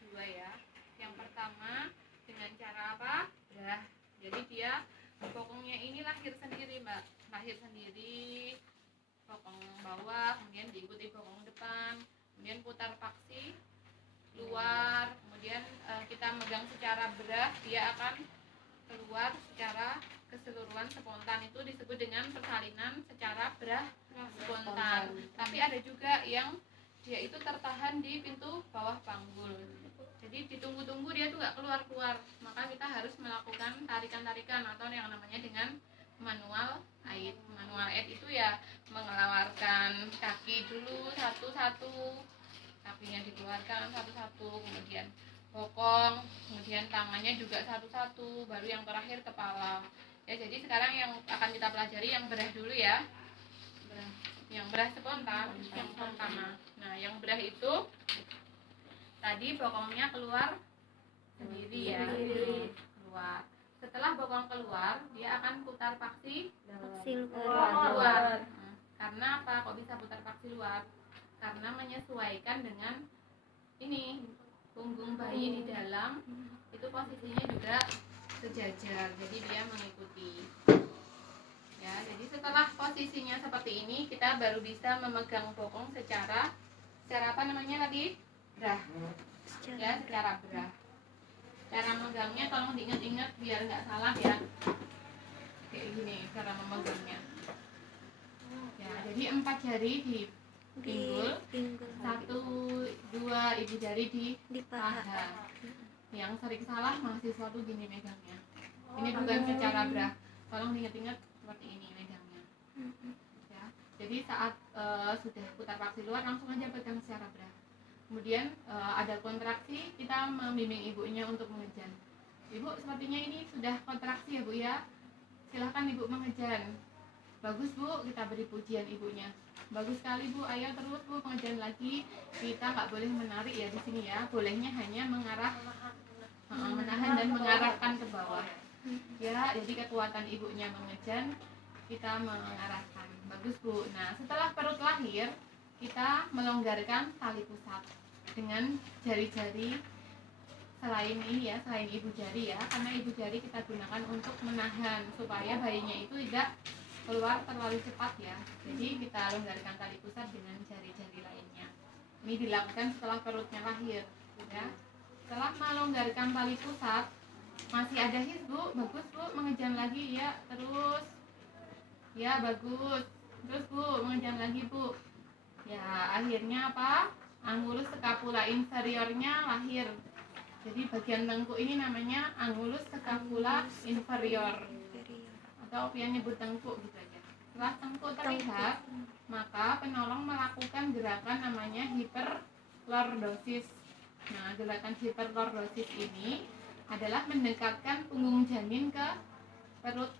dua ya. Yang pertama dengan cara apa? Brah. Jadi dia bokongnya ini lahir sendiri Mbak, lahir sendiri, bokong bawah, kemudian diikuti bokong depan, kemudian putar paksi luar, kemudian kita megang secara brah, dia akan keluar secara keseluruhan spontan. Itu disebut dengan persalinan secara brah spontan. Tapi ada juga yang dia itu tertahan di pintu bawah panggul, jadi ditunggu-tunggu dia tuh nggak keluar-keluar, maka kita harus melakukan tarikan-tarikan atau yang namanya dengan manual aid. Manual aid itu ya mengeluarkan kaki dulu satu-satu, kakinya dikeluarkan satu-satu, kemudian bokong, kemudian tangannya juga satu-satu, baru yang terakhir kepala ya. Jadi sekarang yang akan kita pelajari yang brah dulu ya, yang brah spontan yang pertama. Nah yang brah itu tadi bokongnya keluar sendiri ya, keluar. Setelah bokong keluar dia akan putar paksi luar. Karena apa kok bisa putar paksi luar? Karena menyesuaikan dengan ini punggung bayi di dalam itu posisinya juga sejajar, jadi dia mengikuti ya. Jadi setelah posisinya seperti ini kita baru bisa memegang bokong secara apa namanya tadi? Brah ya, secara brah. Cara memegangnya tolong diingat-ingat biar nggak salah ya, kayak gini cara memegangnya ya. Jadi 4 jari di pinggul, 1, 2 ibu jari di paha. Yang sering salah mahasiswa tuh gini megangnya, ini bukan secara brah, tolong diingat-ingat seperti ini megangnya ya. Jadi saat sudah putar paksi luar langsung aja pegang secara brah. Kemudian ada kontraksi, kita membimbing ibunya untuk mengejan. Ibu sepertinya ini sudah kontraksi ya Bu ya, silahkan Ibu mengejan. Bagus Bu, kita beri pujian ibunya. Bagus sekali Bu, ayo terus Bu mengejan lagi. Kita nggak boleh menarik ya di sini ya, bolehnya hanya menahan dan mengarahkan ke bawah ya. Jadi kekuatan ibunya mengejan, kita mengarahkan. Bagus Bu. Nah setelah perut lahir kita melonggarkan tali pusat dengan jari-jari selain ini ya, selain ibu jari ya, karena ibu jari kita gunakan untuk menahan supaya bayinya itu tidak keluar terlalu cepat ya. Jadi kita longgarkan tali pusat dengan jari-jari lainnya. Ini dilakukan setelah perutnya lahir ya. Setelah melonggarkan tali pusat masih ada his Bu, bagus Bu, mengejan lagi ya, terus ya, bagus, terus Bu mengejan lagi Bu ya. Akhirnya apa? Angulus scapula inferiornya lahir. Jadi bagian tengkuk ini namanya angulus scapula inferior atau yang nyebut tengkuk gitu aja. Setelah tengkuk terlihat, maka penolong melakukan gerakan namanya hiperlordosis. Nah gerakan hiperlordosis ini adalah mendekatkan punggung janin ke perut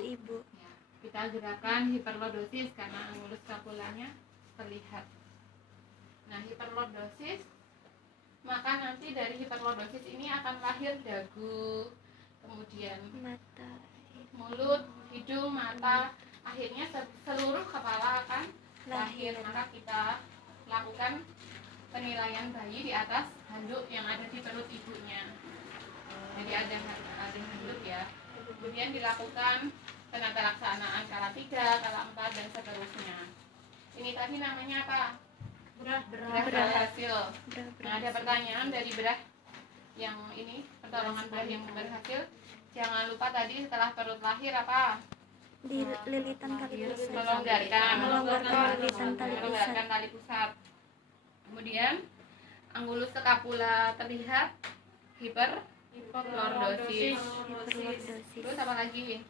ibu ya. Kita gerakan hiperlordosis karena angulus scapulanya terlihat. Nah hiperlordosis, maka nanti dari hiperlordosis ini akan lahir dagu, kemudian mata, mulut, hidung, mata, akhirnya seluruh kepala akan lahir. Maka kita lakukan penilaian bayi di atas handuk yang ada di perut ibunya. Jadi ada handuk ya. Kemudian dilakukan penata laksanaan kala 3, kala 4 dan seterusnya. Ini tadi namanya apa? Brah berhasil. Nah ada pertanyaan dari brah yang ini, pertolongan brah yang berhasil. Jangan lupa tadi setelah perut lahir apa? Lilitan tali pusat. Melonggarkan lilitan tali pusat. Kemudian angulus scapula terlihat, hiperlordosis. Terus apa lagi?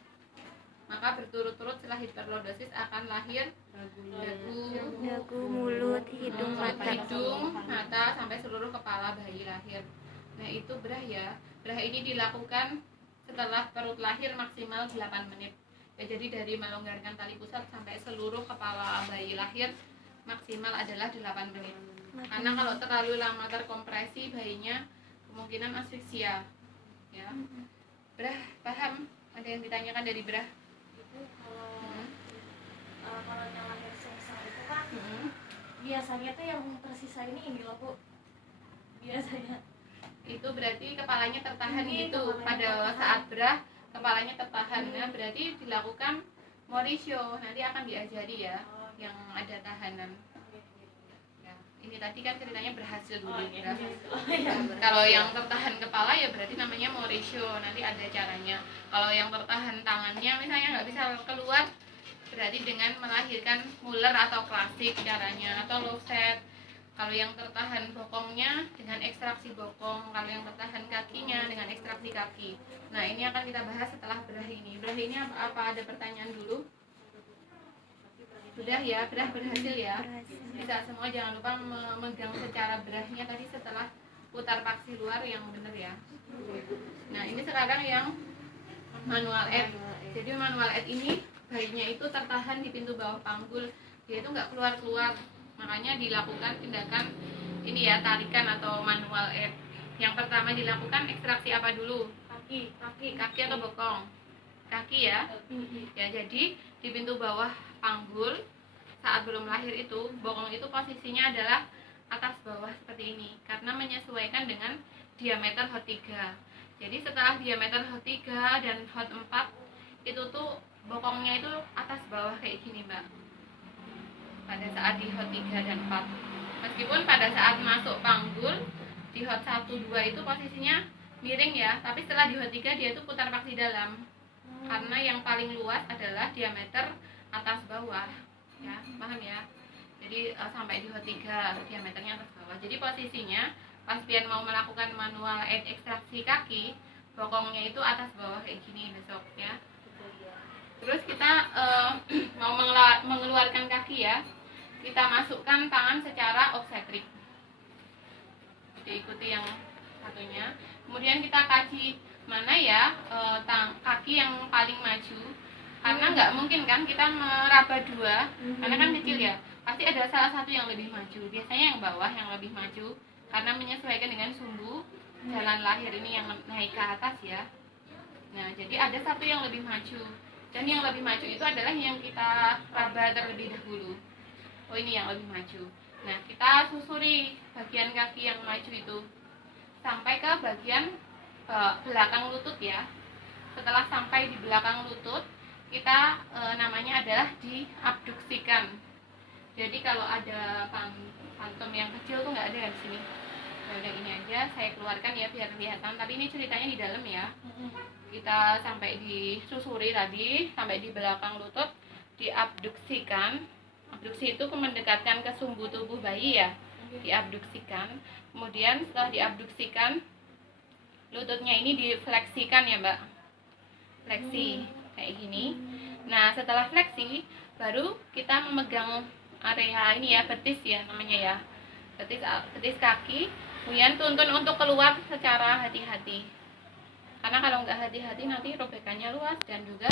Maka berturut-turut setelah hiperlordosis akan lahir dagu, mulut, hidung, mata sampai seluruh kepala bayi lahir. Nah itu brah ya. Brah ini dilakukan setelah perut lahir maksimal 8 menit ya. Jadi dari melonggarkan tali pusat sampai seluruh kepala bayi lahir maksimal adalah 8 menit. Karena kalau terlalu lama terkompresi bayinya kemungkinan asfiksia ya. Brah paham? Ada yang ditanyakan dari brah? Itu kalau yang lahir sesar itu kan biasanya tuh yang tersisa ini loh Bu, biasanya itu berarti kepalanya tertahan gitu. Pada saat brah kepalanya tertahan. Nah, berarti dilakukan Mauricio. Nanti akan diajari ya yang ada tahanan. Ya, ini tadi kan ceritanya berhasil dulu ya. Kalau yang tertahan kepala ya berarti namanya Mauricio. Nanti ada caranya. Kalau yang tertahan tangannya misalnya nggak bisa keluar, berarti dengan melahirkan Muller atau klasik caranya, atau Lowset. Kalau yang tertahan bokongnya dengan ekstraksi bokong, kalau yang tertahan kakinya dengan ekstraksi kaki. Nah, ini akan kita bahas setelah berah ini. Berah ini apa ada pertanyaan dulu? Sudah ya, berah berhasil ya. Berhasil. Bisa semua, jangan lupa memegang secara berahnya tadi setelah putar paksi luar yang benar ya. Nah, ini sekarang yang manual aid. Jadi manual aid ini bayinya itu tertahan di pintu bawah panggul, dia itu nggak keluar-keluar. Makanya dilakukan tindakan ini ya, tarikan atau manual aid. Yang pertama dilakukan ekstraksi apa dulu? Kaki atau bokong? Kaki ya. Ya, jadi di pintu bawah panggul saat belum lahir itu, bokong itu posisinya adalah atas bawah seperti ini karena menyesuaikan dengan diameter HOT3. Jadi setelah diameter HOT3 dan HOT4 itu tuh bokongnya itu atas bawah kayak gini, Mbak. Pada saat di HOT 3 dan 4. Meskipun pada saat masuk panggul di HOT 1 2 itu posisinya miring ya, tapi setelah di HOT 3 dia itu putar paksi dalam. Karena yang paling luas adalah diameter atas bawah. Ya, paham ya? Jadi sampai di HOT 3 diameternya atas bawah. Jadi posisinya pas Pian mau melakukan manual aid ekstraksi kaki, bokongnya itu atas bawah kayak gini besok ya. Terus kita mau mengeluarkan kaki ya, kita masukkan tangan secara obstetrik. Diikuti yang satunya. Kemudian kita kaji mana ya kaki yang paling maju. Karena nggak mungkin kan kita meraba dua, karena kan kecil ya. Pasti ada salah satu yang lebih maju. Biasanya yang bawah yang lebih maju, karena menyesuaikan dengan sumbu jalan lahir ini yang naik ke atas ya. Nah, jadi ada satu yang lebih maju. Dan yang lebih maju itu adalah yang kita raba terlebih dahulu. Oh, ini yang lebih maju. Nah, kita susuri bagian kaki yang maju itu sampai ke bagian belakang lutut ya. Setelah sampai di belakang lutut, kita namanya adalah diabduksikan. Jadi kalau ada pantom yang kecil tuh nggak ada di sini. Ya udah, ini aja saya keluarkan ya biar kelihatan. Tapi ini ceritanya di dalam ya. Kita sampai disusuri tadi, sampai di belakang lutut, diabduksikan. Abduksi itu mendekatkan ke sumbu tubuh bayi ya, diabduksikan. Kemudian setelah diabduksikan, lututnya ini difleksikan ya, Mbak. Fleksi kayak gini. Nah, setelah fleksi, baru kita memegang area ini ya, betis ya namanya ya, betis kaki. Kemudian tuntun untuk keluar secara hati-hati. Karena kalau nggak hati-hati nanti robekannya luas dan juga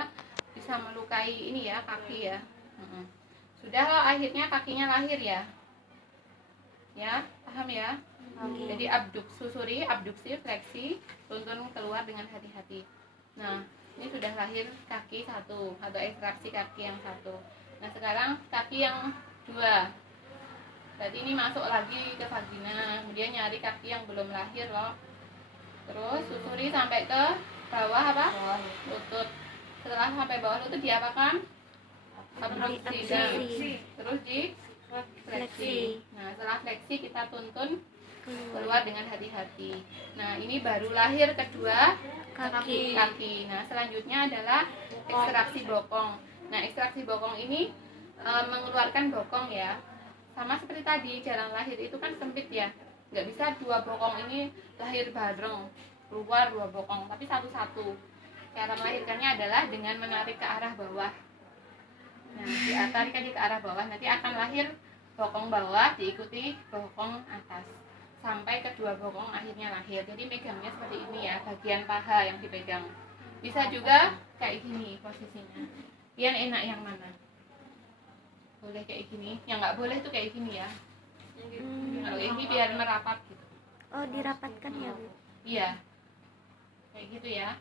bisa melukai ini ya, kaki ya. Sudah loh, akhirnya kakinya lahir ya. Ya, paham ya? Jadi susuri, abduksi, fleksi, tuntun keluar dengan hati-hati. Nah, ini sudah lahir kaki satu atau ekstraksi kaki yang satu. Nah, sekarang kaki yang dua. Berarti ini masuk lagi ke vagina, kemudian nyari kaki yang belum lahir loh. Terus susuri sampai ke bawah apa? Lutut. Setelah sampai bawah lutut diapakan? Abduksi. Terus di fleksi. Nah, setelah fleksi kita tuntun keluar dengan hati-hati. Nah, ini baru lahir kedua kaki. Nah, selanjutnya adalah ekstraksi bokong. Nah, ekstraksi bokong ini mengeluarkan bokong ya. Sama seperti tadi, jalan lahir itu kan sempit ya. Nggak bisa dua bokong ini lahir bareng, keluar dua bokong, tapi satu-satu. Cara melahirkannya adalah dengan menarik ke arah bawah. Nah, ditarik aja ke arah bawah, nanti akan lahir bokong bawah diikuti bokong atas sampai kedua bokong akhirnya lahir. Jadi megangnya seperti ini ya, bagian paha yang dipegang. Bisa juga kayak gini posisinya. Pian enak yang mana? Boleh kayak gini, yang nggak boleh tuh kayak gini ya. Kalau ini biar merapat gitu. Oh, dirapatkan ya, Bu? Iya, kayak gitu ya.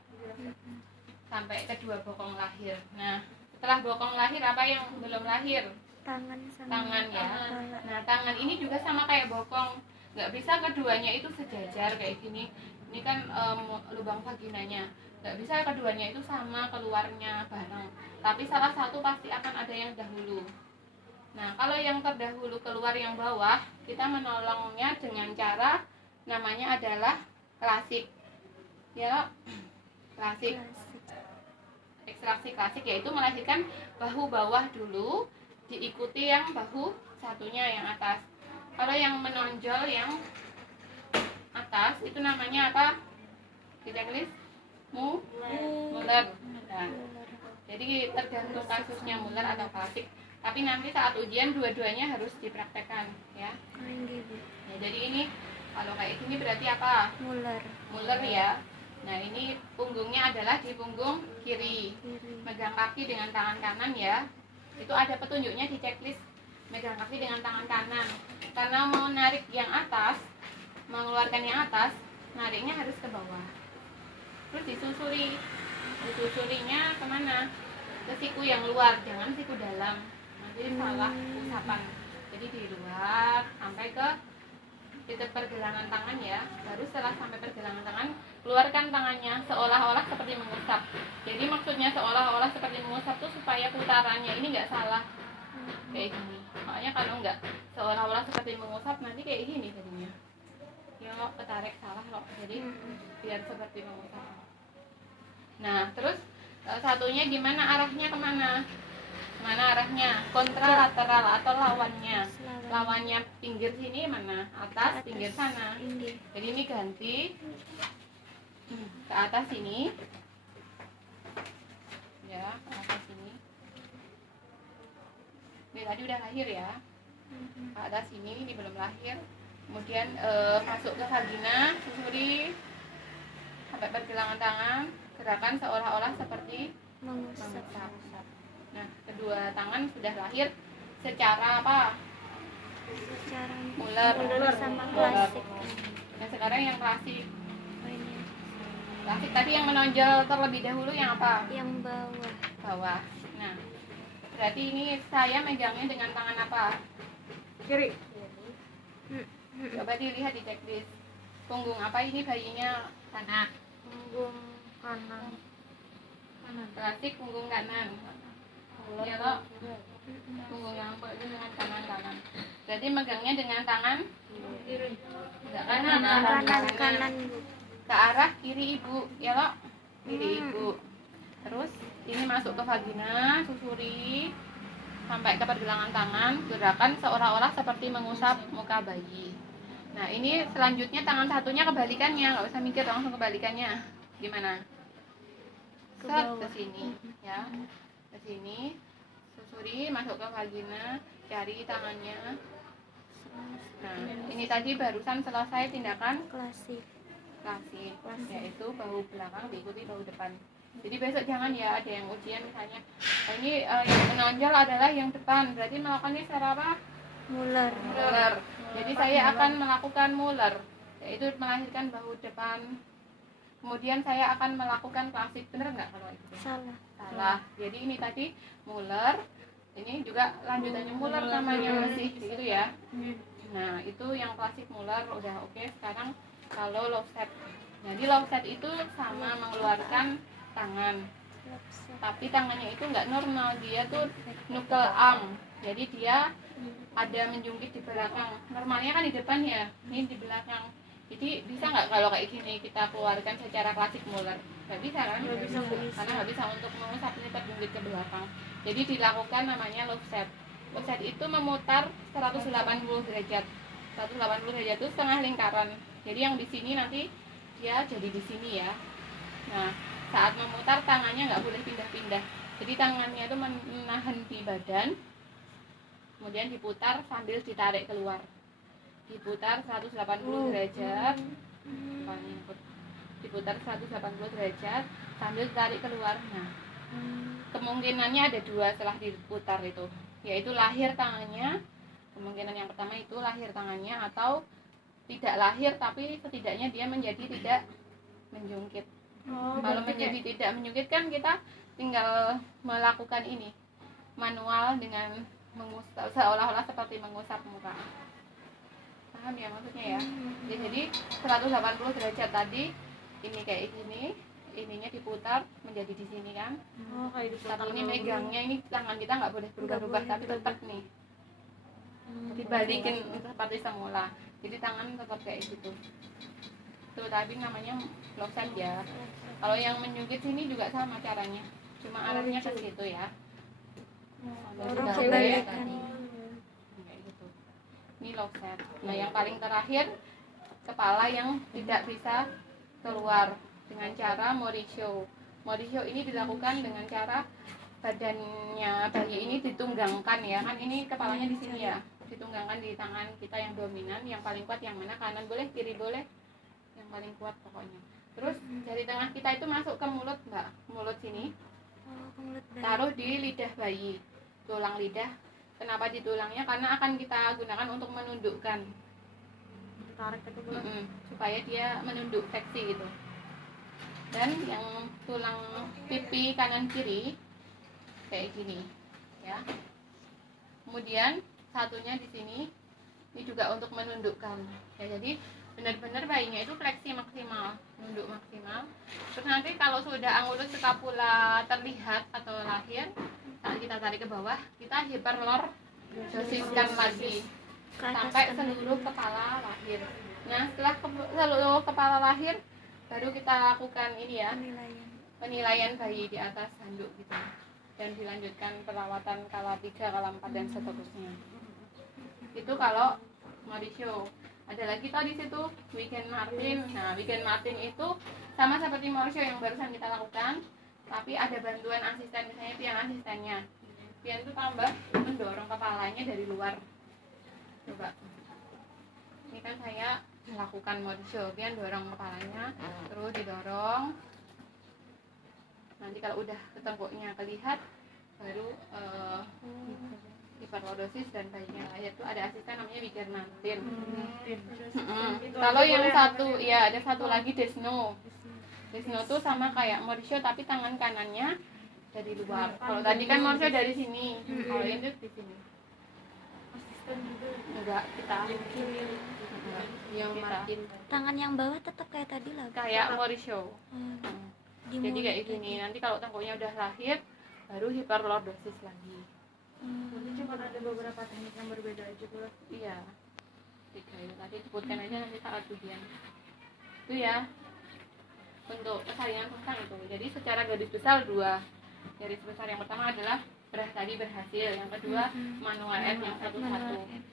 Sampai kedua bokong lahir. Nah, setelah bokong lahir apa yang belum lahir? Tangan sama Tangan ya. kepala. Nah, tangan ini juga sama kayak bokong. nggak bisa keduanya itu sejajar kayak gini. Ini kan lubang vaginanya, nggak bisa keduanya itu sama keluarnya bareng, tapi salah satu pasti akan ada yang dahulu. Nah, kalau yang terdahulu keluar yang bawah, kita menolongnya dengan cara namanya adalah klasik. Ya, klasik. Ekstraksi klasik yaitu melahirkan bahu bawah dulu, diikuti yang bahu satunya yang atas. Kalau yang menonjol yang atas itu namanya apa? Kita tulis Muller. Nah, jadi tergantung kasusnya Muller atau klasik. Tapi nanti saat ujian dua-duanya harus dipraktekkan ya. Ya, jadi ini kalau kayak gini berarti apa? Muller ya. Nah, ini punggungnya adalah di punggung kiri. Megang kaki dengan tangan kanan ya. Itu ada petunjuknya di checklist. Megang kaki dengan tangan kanan. Karena mau narik yang atas, mengeluarkan yang atas, nariknya harus ke bawah. Terus disusuri. Disusurinya kemana? Ke siku yang luar, jangan siku dalam. Nanti salah usapan. Jadi di luar sampai ke titik pergelangan tangan ya. Baru setelah sampai pergelangan tangan, keluarkan tangannya seolah-olah seperti mengusap. Jadi maksudnya seolah-olah seperti mengusap tuh supaya putarannya ini nggak salah kayak gini. Makanya kalau nggak seolah-olah seperti mengusap nanti kayak gini jadinya. Ya lo ketarik salah lo. Jadi biar seperti mengusap. Nah terus satunya gimana arahnya kemana? Mana arahnya? Kontralateral atau lawannya. Lawannya pinggir sini mana? Atas, pinggir sana. Jadi ini ganti ke atas sini. Ya, ke atas sini. Ini tadi udah lahir ya. Ke atas sini, ini belum lahir. Kemudian masuk ke vagina, susuri sampai pergelangan tangan, gerakan seolah-olah seperti mengusap. Nah, kedua tangan sudah lahir secara apa? Secara Muller sama klasik. Nah, sekarang yang klasik. Klasik tadi yang menonjol terlebih dahulu yang apa? Yang Bawah. Nah, berarti ini saya megangnya dengan tangan apa? Kiri. Coba dilihat di checklist. Punggung apa ini bayinya? Kanan. Punggung kanan. Klasik punggung kanan. Ya lo, punggung yang itu dengan kanan. Berarti megangnya dengan tangan kiri. Enggak kanan. Ke arah kiri ibu, ya lo, kiri ibu. Terus ini masuk ke vagina, susuri sampai ke pergelangan tangan, gerakan seolah-olah seperti mengusap muka bayi. Nah ini selanjutnya tangan satunya kebalikannya, nggak usah mikir langsung kebalikannya. Gimana? Ke sini, ya. Ke sini, susuri masuk ke vagina, cari tangannya. Nah ini tadi barusan selesai tindakan klasik, yaitu bahu belakang diikuti bahu depan. Jadi besok jangan ya ada yang ujian misalnya ini yang menonjol adalah yang depan, berarti melakukannya secara apa? Muller. Jadi saya akan melakukan Muller, yaitu melahirkan bahu depan. Kemudian saya akan melakukan klasik, bener nggak kalau itu? Salah. Jadi ini tadi Muller, ini juga lanjutannya Muller namanya masih gitu ya. Nah itu yang klasik Muller udah oke. Sekarang kalau low set, jadi low set itu sama mengeluarkan tangan, tapi tangannya itu nggak normal, dia tuh knuckle arm, jadi dia ada menjungkit di belakang. Normalnya kan di depan ya, ini di belakang. Jadi bisa nggak kalau kayak gini kita keluarkan secara klasik Muller? Nggak bisa kan? Karena nggak bisa untuk mengusap, ini terjungkit ke belakang. Jadi dilakukan namanya low set. Low set itu memutar 180 derajat. 180 derajat itu setengah lingkaran. Jadi yang di sini nanti dia jadi di sini ya. Nah, saat memutar tangannya nggak boleh pindah-pindah. Jadi tangannya itu menahan di badan, kemudian diputar sambil ditarik keluar. Diputar 180 derajat. Diputar 180 derajat sambil ditarik keluar. Nah, kemungkinannya ada dua setelah diputar itu, yaitu lahir tangannya. Kemungkinan yang pertama itu lahir tangannya atau tidak lahir tapi setidaknya dia menjadi tidak menjungkit. Kalau menjadi tidak menjungkit kan kita tinggal melakukan ini manual dengan mengusap seolah-olah seperti mengusap muka. paham ya maksudnya ya. Ya, jadi 180 derajat tadi ini kayak gini, ininya diputar menjadi di sini kan. Oh, kayak gitu. Tapi ini megangnya ini tangan kita nggak boleh berubah-ubah, tapi tetap nih dibalikin seperti semula. Jadi tangan tetap kayak gitu. Tuh tadi namanya close ya. Kalau yang menyungkit sini juga sama caranya, cuma arahnya ke situ ya. Orang Dibalik. kebalikan. Kayak gitu. Ini low set. Nah yang paling terakhir kepala yang tidak bisa keluar dengan cara Mauricio. Mauricio ini dilakukan dengan cara badannya bayi ini ditunggangkan ya, kan ini kepalanya di sini ya, ditunggangkan di tangan kita yang dominan. Yang paling kuat yang mana? Kanan boleh, kiri boleh, yang paling kuat pokoknya. Terus jari tengah kita itu masuk ke mulut mbak, mulut sini, Oh, ke mulut bayi. taruh di lidah bayi, tulang lidah. Kenapa di tulangnya? Karena akan kita gunakan untuk menundukkan. Tarik itu dulu. Supaya dia menunduk fleksi gitu. Dan yang tulang pipi kanan kiri kayak gini ya. Kemudian satunya di sini ini juga untuk menundukkan ya. Jadi benar-benar bayinya itu fleksi maksimal, nunduk maksimal. Terus nanti kalau sudah angulus skapula terlihat atau lahir, saat kita tarik ke bawah, kita hiperlordosiskan lagi Ke atas sampai kan. seluruh kepala lahir. Nah setelah seluruh kepala lahir, baru kita lakukan ini ya, Penilaian. penilaian bayi di atas handuk gitu, dan dilanjutkan perawatan kala 3, kala 4 dan seterusnya. Itu kalau Mauricio. Ada lagi tadi situ Wigen Martin. Nah Wigen Martin itu sama seperti Mauricio yang barusan kita lakukan, tapi ada bantuan asisten, misalnya pian asistennya. Pian itu tambah mendorong kepalanya dari luar. Coba ini kan saya melakukan Mauricio, pian dorong kepalanya terus didorong. Nanti kalau udah ketengkuknya kelihat, baru hiperlordosis dan bayinya lahir. Itu ada asisten namanya Wigen Martin. Kalau yang satu ya ada satu lagi Desno. Desno tuh sama kayak Mauricio tapi tangan kanannya dari luar. Kalau tadi kan Mauricio dari sini, kalau ini di sini. Enggak, kita Yang Kita. Martin. Tangan yang bawah tetap kayak tadi lah. kayak Mauricio. Hmm. Di Jadi mulut kayak gini. Nanti kalau tengkuknya udah lahir, baru hiperlordosis lagi. Jadi cuma ada beberapa teknik yang berbeda aja tuh. Iya. 3 itu tadi sebutkan aja nanti saat ujian. Itu ya. Untuk kesalinan pasang itu. Jadi secara garis besar 2. Garis besar yang pertama adalah tadi berhasil, yang kedua manual F yang Manual satu-satu. F.